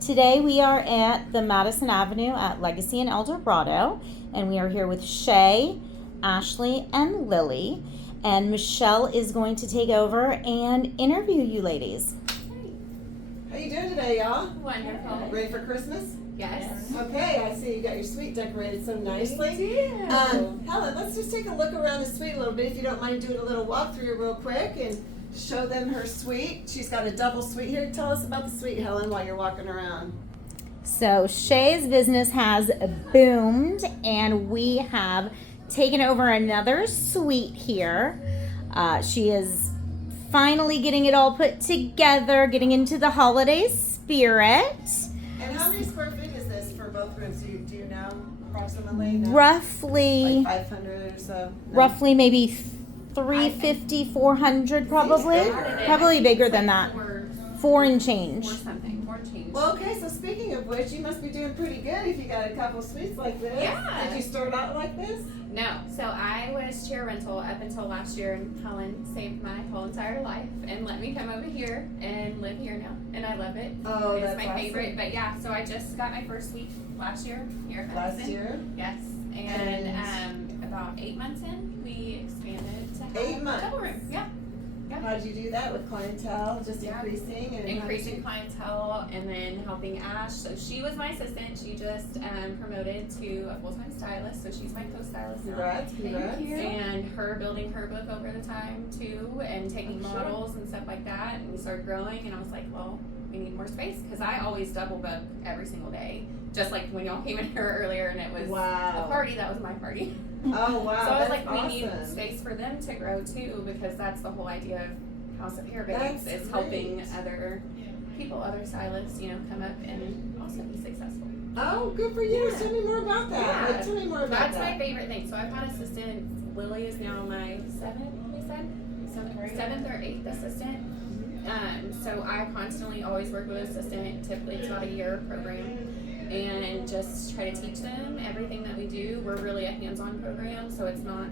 Today we are at the Madison Avenue at Legacy in El Dorado, and we are here with Shay, Ashley, and Lily. And Michelle is going to take over and interview you ladies. How you doing today, y'all? Wonderful. Ready for Christmas? Yes. Okay, I see you got your suite decorated so nicely. Helen, let's just take a look around the suite a little bit, if you don't mind doing a little walkthrough real quick and show them her suite. She's got a double suite here. Tell us about the suite, Helen, while you're walking around. So Shay's business has boomed, and we have taken over another suite here. She is finally getting it all put together, getting into the holiday spirit. And how many square feet is this for both rooms? Do you know approximately? No? Roughly, Like 500 or so? No? roughly maybe 350, 400 probably. Probably bigger than that. Four and change. Four change. Well, okay, so speaking of which, you must be doing pretty good if you got a couple suites like this. Yeah. Did you start out like this? No, so I was chair rental up until last year, and Helen saved my whole entire life and let me come over here and live here now, and I love it. Oh, it's that's my awesome. favorite. But yeah, so I just got my first suite last year here at Madison. Last year? Yes, and about 8 months in, we expanded to have 8 months? a double room. Yeah. How did you do that with clientele? Just Yeah. increasing and Increasing clientele, and then helping Ash. So she was my assistant. She just promoted to a full-time stylist, so she's my co-stylist now. Congrats, congrats. Thank you. And her building her book over the time too, and taking Sure. models and stuff like that. And we started growing, and I was like, well, we need more space, because I always double book every single day. Just like when y'all came in here earlier, and it was Wow. a party. That was my party. Oh wow, So I was that's like, we need awesome. space for them to grow too, because that's the whole idea of House of Hair Babes, That's is helping great. other people, other stylists, come up and also be successful. Oh, good for you. Yeah. Tell me more about that. Yeah. Like, tell me more about That's that. my favorite thing. So I've had assistants. Lily is now my seventh or eighth assistant. So I constantly always work with an assistant. Typically it's about a year program. And just try to teach them everything that we do. We're really a hands-on program, so it's not,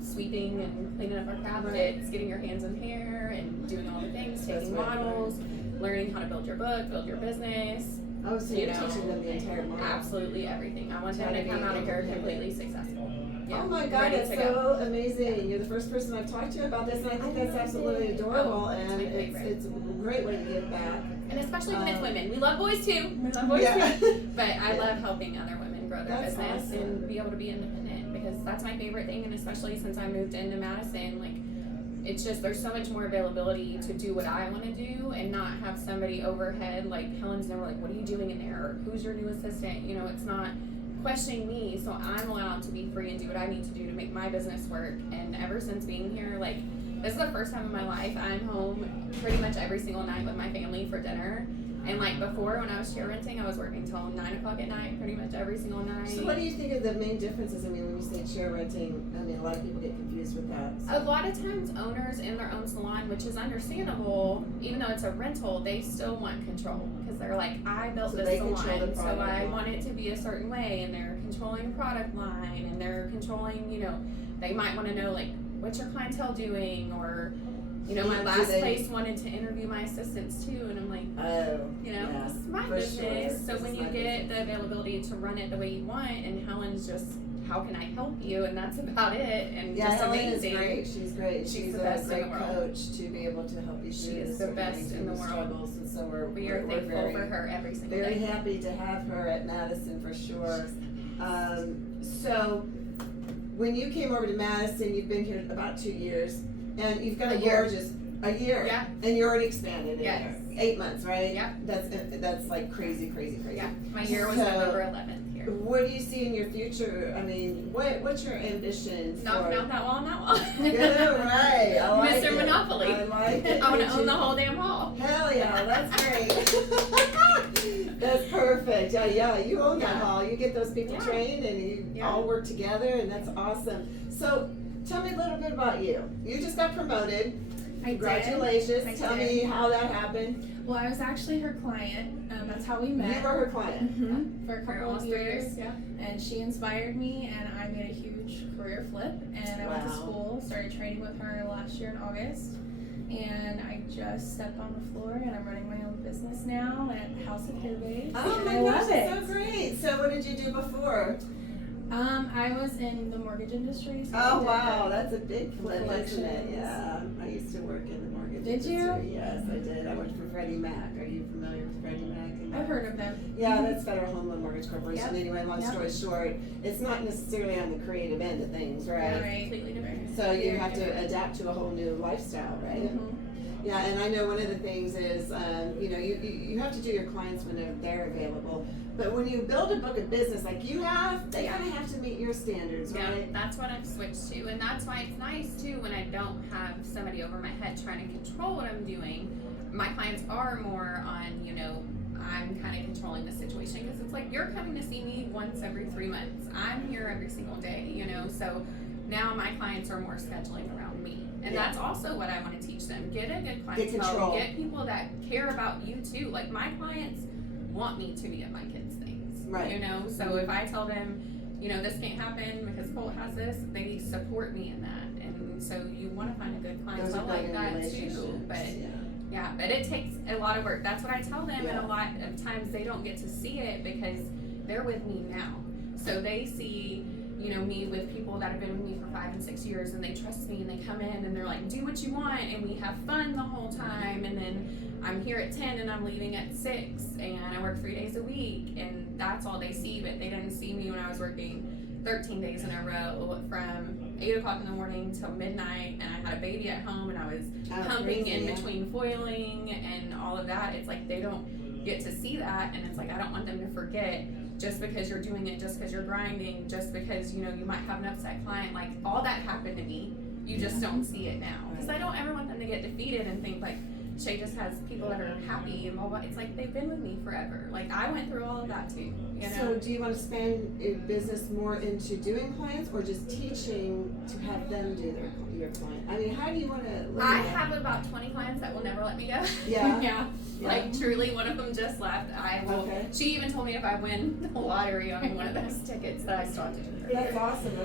sweeping and cleaning up our cabinets, getting your hands in hair and doing all the things, taking models, learning how to build your book, build your business. Oh, so you're teaching them the entire model. Absolutely everything. I want them to come out of here completely successful. Yeah, Oh my God, ready that's to so go. amazing. You're the first person I've talked to about this, and I think that's absolutely adorable, it's and my favorite. it's a great way to give back. And especially when it's women. We love boys too. But I love helping other women grow their That's business awesome. and be able to be independent, because that's my favorite thing. And especially since I moved into Madison, it's just, there's so much more availability to do what I want to do and not have somebody overhead. Like Helen's never like, what are you doing in there? Or who's your new assistant? It's not questioning me. So I'm allowed to be free and do what I need to do to make my business work. And ever since being here, this is the first time in my life I'm home pretty much every single night with my family for dinner. And before, when I was chair renting, I was working till 9 o'clock at night, pretty much every single night. So what do you think are the main differences? I mean, when you say chair renting, a lot of people get confused with that. A lot of times owners in their own salon, which is understandable, even though it's a rental, they still want control, because they're like, I built So this they control the salon, so product I line. want it to be a certain way, and they're controlling the product line, and they're controlling, they might want to know, what's your clientele doing, or my last place wanted to interview my assistants too, and I'm like, Oh, this is my for business. sure. So This when is you my get the availability to run it the way you want, and Helen's just, how can I help you? And that's about it. And yeah, just Helen amazing. is great. She's great. She's a the best in great the world. coach to be able to help you She through is this the and best getting in the through world. struggles, and so We are thankful very, for her every single very day. happy to have her at Madison for sure. So when you came over to Madison, you've been here about 2 years, and you've got A year. a year. Yeah. And you already expanded in Yes. there. 8 months, right? Yeah. That's like crazy. Yeah, my year was So- November 11th here. What do you see in your future? I mean, what's your ambition for? Knocking out that wall and that wall. Good, right. I like Mr. it. Monopoly. I like it. I want Did to own you- the whole damn hall. Hell yeah, that's great. That's perfect. Yeah, you own that Yeah. hall. You get those people Yeah. trained, and you Yeah. all work together, and that's awesome. So, tell me a little bit about you. You just got promoted. Congratulations. I Tell did. me how that happened. Well, I was actually her client. That's how we You met. were her client. For a For couple of almost 3 years. Yeah. And she inspired me, and I made a huge career flip. And I went to Wow. school, started training with her last year in August. And I just stepped on the floor and I'm running my own business now at House of Hair Babes. Oh and my I gosh, love it. that's so great. So what did you do before? I was in the mortgage industry. So I Oh did wow, that. that's a big flip, isn't it? Collections. Yeah, I used to work in the mortgage Did you? industry. Yes, I did. I worked for Freddie Mac. Are you familiar with Freddie Mac? I've heard of them. Yeah, that's Federal Home Loan Mortgage Corporation. Yep. Anyway, long Yep. story short, it's not necessarily on the creative end of things, right? Right. Completely different. So you Very have to different. adapt to a whole new lifestyle, right? Mhm. Yeah, and I know one of the things is, you have to do your clients whenever they're available. But when you build a book of business like you have, they kind of have to meet your standards, Yeah, right? that's what I've switched to, and that's why it's nice too when I don't have somebody over my head trying to control what I'm doing. My clients are more on, I'm kind of controlling the situation because it's like you're coming to see me once every 3 months. I'm here every single day, so now my clients are more scheduling around me. And Yeah. that's also what I want to teach them. Get a good Get clientele. control. Get people that care about you too. Like my clients want me to be at my kids' things. Right. So if I tell them, this can't happen because Cole has this, they support me in that. And so you want to find a good Those clientele are like building that relationships. too. But Yeah. yeah, but it takes a lot of work. That's what I tell them, Yeah. and a lot of times they don't get to see it because they're with me now. So they see, me with people that have been with me for 5 and 6 years, and they trust me, and they come in, and they're like, do what you want, and we have fun the whole time, and then I'm here at 10, and I'm leaving at 6, and I work 3 days a week, and that's all they see, but they didn't see me when I was working 13 days in a row from 8 o'clock in the morning till midnight, and I had a baby at home, and I was pumping in between foiling and all of that. It's like they don't get to see that, and it's like I don't want them to forget just because you're doing it, just because you're grinding, just because you might have an upset client. Like all that happened to me, you just don't see it now because I don't ever want them to get defeated and think like Shay just has people that are happy and blah blah. It's like they've been with me forever. Like I went through all of that too. So do you want to expand your business more into doing clients or just teaching to have them do your client? I mean, how do you want to? I have about 20 clients that will never let me go. Yeah. Yeah. Like truly, one of them just left. I will. Okay. She even told me if I win the lottery on one of those tickets that I still have to do her. That's awesome.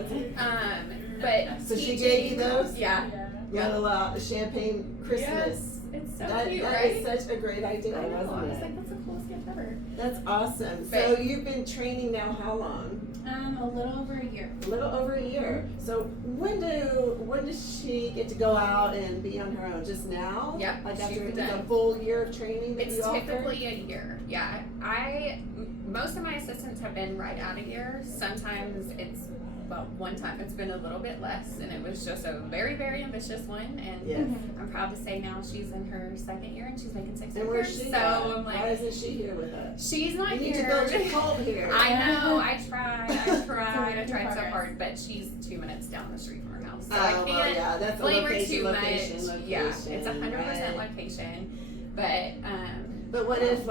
But So she teaching- gave you those? Yeah. Little champagne Christmas. Yes. It's so That cute, that right? is such a great idea, I know. I wasn't was it? like, that's the coolest gift ever. That's awesome. But- So you've been training now how long? A little over a year. A little over a year. So when does she get to go out and be on her own? Just now? Yep, Like after she's the done. full year of training that It's you offer? typically a year. Yeah. Most of my assistants have been right out a year. Sometimes one time it's been a little bit less, and it was just a very, very ambitious one. And Yes. I'm proud to say now she's in her second year and she's making 6 And where's figures. she So at? I'm Why like, isn't she here with us? she's not You need here. to build your cult here. I know. I tried so progress. hard, but she's 2 minutes down the street from her house, so Oh, I well, can't yeah, that's a blame her location, too location, much. Yeah, location, it's 100% right. location, but But what if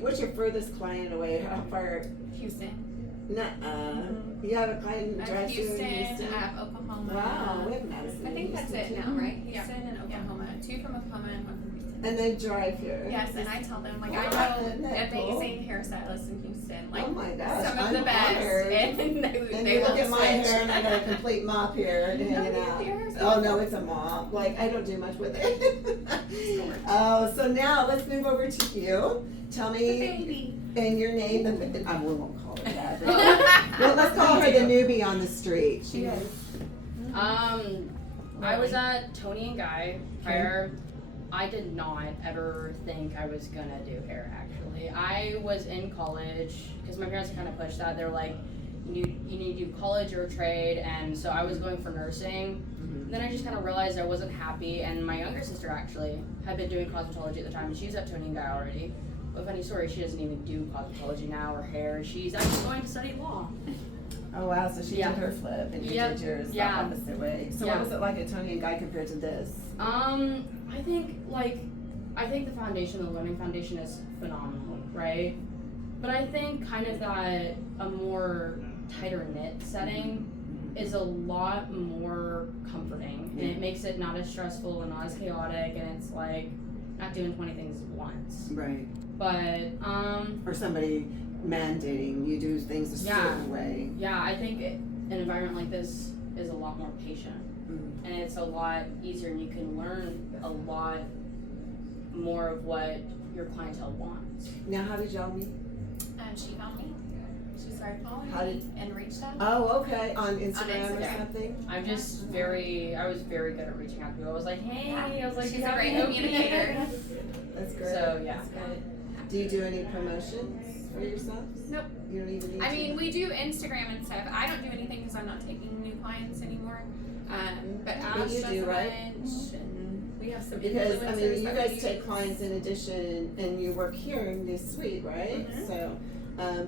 what's your furthest client away? How far? Houston. You have a client I have drive through Houston, in Houston? I have Oklahoma. Wow, we have Madison. I and think that's Houston, it too. now, right? Yeah. Houston and Oklahoma. 2 from Oklahoma and 1 from Houston. And they drive here. Yes, and I tell them, like, Wow, I isn't know that cool? amazing hairstylists in Houston. Like, Oh my gosh, some of I'm the best. honored. And And they you will look at my switch. hair and I got a complete mop here No, hanging your out. hair is Oh no, it's a mop. Like I don't do much with it. Oh, so now let's move over to you. Tell The me baby. and your name. We won't call her that. Well, let's call her the newbie on the street. She is. I was at Tony and Guy prior. I did not ever think I was gonna do hair, actually. I was in college, because my parents kind of pushed that. They're like, you need to do college or a trade, and so I was going for nursing. And then I just kind of realized I wasn't happy, and my younger sister actually had been doing cosmetology at the time, and she's at Tony and Guy already. But funny story, she doesn't even do cosmetology now or hair. She's actually going to study law. Oh wow, so she Yeah. did her flip and you Yep. did yours the Yeah. opposite way. So Yeah. what was it like at Tony and Guy compared to this? I think the foundation, the learning foundation is phenomenal, right? But I think kind of that a more tighter knit setting is a lot more comforting, and it makes it not as stressful and not as chaotic, and it's like not doing 20 things at once. Right. But Or somebody mandating you do things a Yeah. certain way. yeah, I think an environment like this is a lot more patient. and it's a lot easier, and you can learn a lot more of what your clientele wants. Now, how did y'all meet? She found me. She started following How me and reached out. Oh, okay. On Instagram or Instagram. something? I'm just I was very good at reaching out to people. I was like, hey, I was like, She's you a have great any- communicator. That's great. So, yeah. That's great. Do you do any promotions for yourselves? Nope. You don't even need I to? mean, we do Instagram and stuff. I don't do anything because I'm not taking new clients anymore. But Ash you does do, a right? bunch, and we have some Because, influencers I mean, you that guys we take use. clients in addition, and you work here in this suite, right? Mhm. So,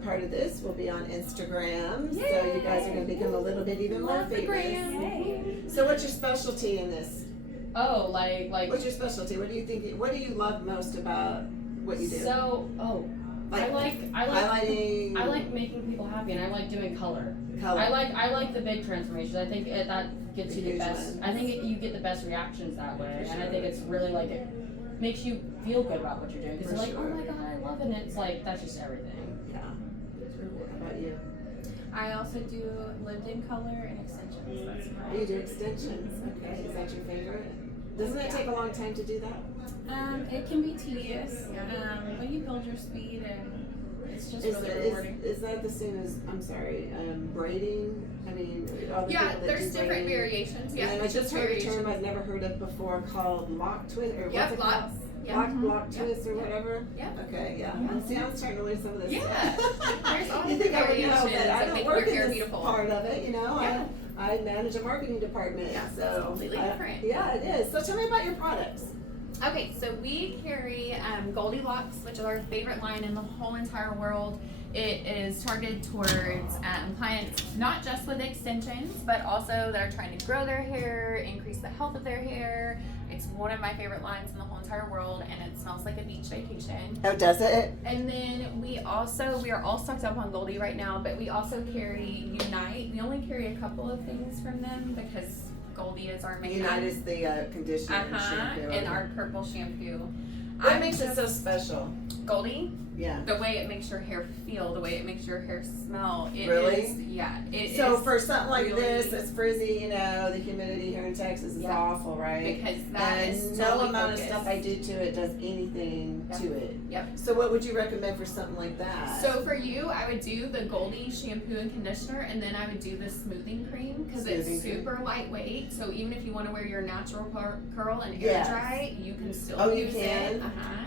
part of this will be on Instagram. So Yay! you guys are going to become a little bit even more Love the famous. gram. So what's your specialty in this? Oh, like What's your specialty? What do you think? What do you love most about what you do? so. Oh, I like highlighting. I like making people happy, and I like doing color. color. I like the big transformations. I think that gets The you the huge best. ones. I think you get the best reactions that way, For and I sure. think it's really like it makes you feel good about what you're doing because For you're like, sure. oh my god, I love it. And it's like that's just everything. Yeah. How about you? I also do lived-in color and extensions. That's Oh, you do extensions. Okay. Is that your favorite? Doesn't it take a long time to do that? It can be tedious, but you build your speed and it's just Is, really rewarding. is that the same as, I'm sorry, braiding? I mean, all the Yeah, people that there's do different braiding. variations. Yeah, And I it's just heard a term variations. I've never heard of before called lock twist, or what's Yep, it called? lots. Yeah. Lock Yeah. twist or whatever? Yeah. Okay, yeah. Yeah. And see, I'm starting to learn some of this Yeah. stuff. There's all You think I would know, variations but I of don't making work your in hair this beautiful. part of it, you know? Yeah. I manage a marketing department, Yeah, so. it's completely different. Yeah, it is. So tell me about your products. Okay, so we carry Goldilocks, which is our favorite line in the whole entire world. It is targeted towards clients not just with extensions, but also that are trying to grow their hair, increase the health of their hair. It's one of my favorite lines in the whole entire world, and it smells like a beach vacation. Oh, does it? And then we are all stocked up on Goldie right now, but we also carry Unite. We only carry a couple of things from them because Goldie is our main Unite is the conditioner and shampoo. and our purple shampoo. What makes it so special? Goldie, Yeah. the way it makes your hair feel, the way it makes your hair smell. It Really? is- yeah. It So is for something like really- this, it's frizzy, you know, the humidity here in Texas is Yeah. awful, right? because that is And no solely amount of focused. stuff I do to it does anything Yep. to it. Yep. So what would you recommend for something like that? So for you, I would do the Goldie shampoo and conditioner, and then I would do the smoothing cream because it's Smoothing cream. super lightweight. So even if you want to wear your natural curl and air Yes. dry, you can still Oh, you use can? it.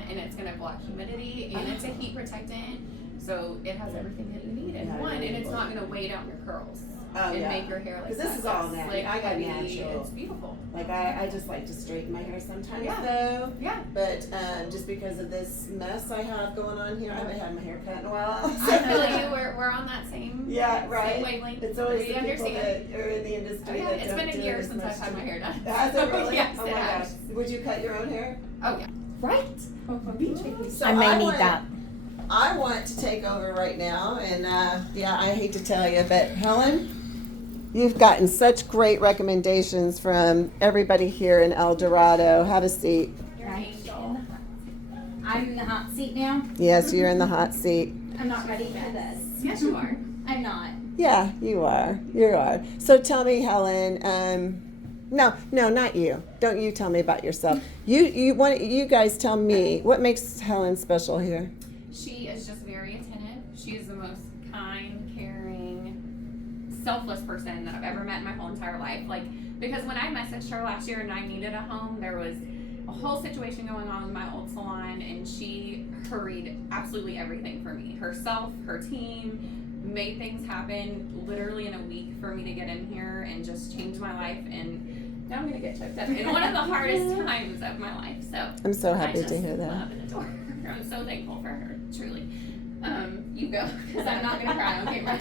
And it's gonna block humidity, and it's a heat protectant. So it has everything that you need in Yeah, one, really and it's not important. gonna weigh down your curls Oh, and yeah. make your hair like 'Cause this that. is all That's, natural. I got heavy. natural. It's beautiful. Like I just like to straighten my hair sometimes Yeah. though. Yeah. But just because of this mess I have going on here, I haven't had my hair cut in a while. I feel you. We're on that same Yeah, right. same wavelength. It's always We the people understand. that are in the industry Oh, yeah, that it's don't been a do it year as since much I've had to my me. hair done. Has it really? Yes, Oh it my has. gosh. Would you cut your own hair? Oh yeah. Right. Beach vacation. So I may need want- that. I want to take over right now, and I hate to tell you, but Helen, you've gotten such great recommendations from everybody here in El Dorado. Have a seat. You're an angel. I'm in the hot seat now. Yes, you're in the hot seat. I'm not ready for this. Yes, you are. I'm not. Yeah, you are. You are. So tell me, Helen. No, not you. Don't you tell me about yourself. You guys tell me what makes Helen special here. She is just very attentive. She is the most kind, caring, selfless person that I've ever met in my whole entire life. Like, because when I messaged her last year and I needed a home, there was a whole situation going on with my old salon, and she hurried absolutely everything for me. Herself, her team, made things happen literally in a week for me to get in here and just change my life. And now I'm gonna get choked up in one of the hardest times of my life. So I'm so I happy just to hear that. love and adore her. I'm so thankful for her, truly. You go, because I'm not gonna cry on camera.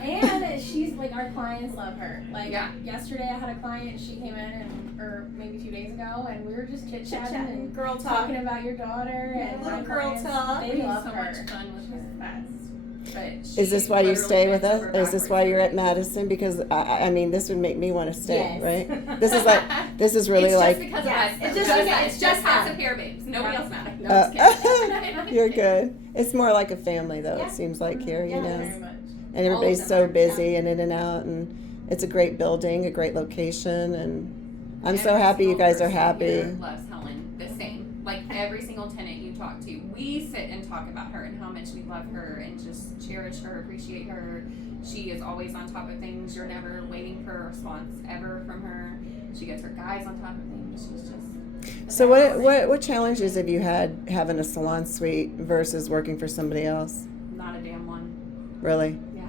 And she's like, our clients love her. Like Yeah. yesterday I had a client, she came in or maybe 2 days ago, and we were just chit-chatting and Girl talking about your daughter and Little my girl clients, talk. They We have love so her. much fun with her. That's But Is this she why you literally stay with bends us? over Is this backwards why for you're me. at Madison? Because I mean, this would make me want to stay, Yes. right? This is like, this is really it's like. just because Yes, of us. it's It's just just, us. it's just Just House us. of Hair Babes. Nobody else matters. No, Uh, I'm just kidding. You're good. It's more like a family, though. Yeah. It seems like here, you Yeah, know, very much. and everybody's them so are, busy and in and out, and it's a great building, a great location, and I'm so Every happy you single guys are person happy. here loves Helen the same. Like every single tenant you talk to, we sit and talk about her and how much we love her and just cherish her, appreciate her. She is always on top of things. You're never waiting for a response ever from her. She gets her guys on top of things. She's just. So what challenges have you had having a salon suite versus working for somebody else? Not a damn one. Really? Yeah.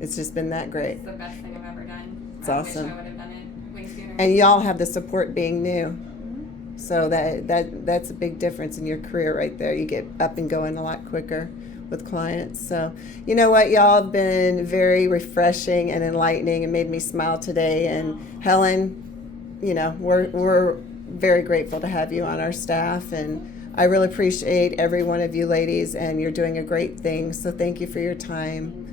It's just been that great. It's the best thing I've ever done. It's I awesome. wish I would have done it way sooner. And y'all have the support being new. So that's a big difference in your career right there. You get up and going a lot quicker with clients. So you know what, y'all have been very refreshing and enlightening and made me smile today. And Helen, you know, we're very grateful to have you on our staff, and I really appreciate every one of you ladies, and you're doing a great thing. So thank you for your time.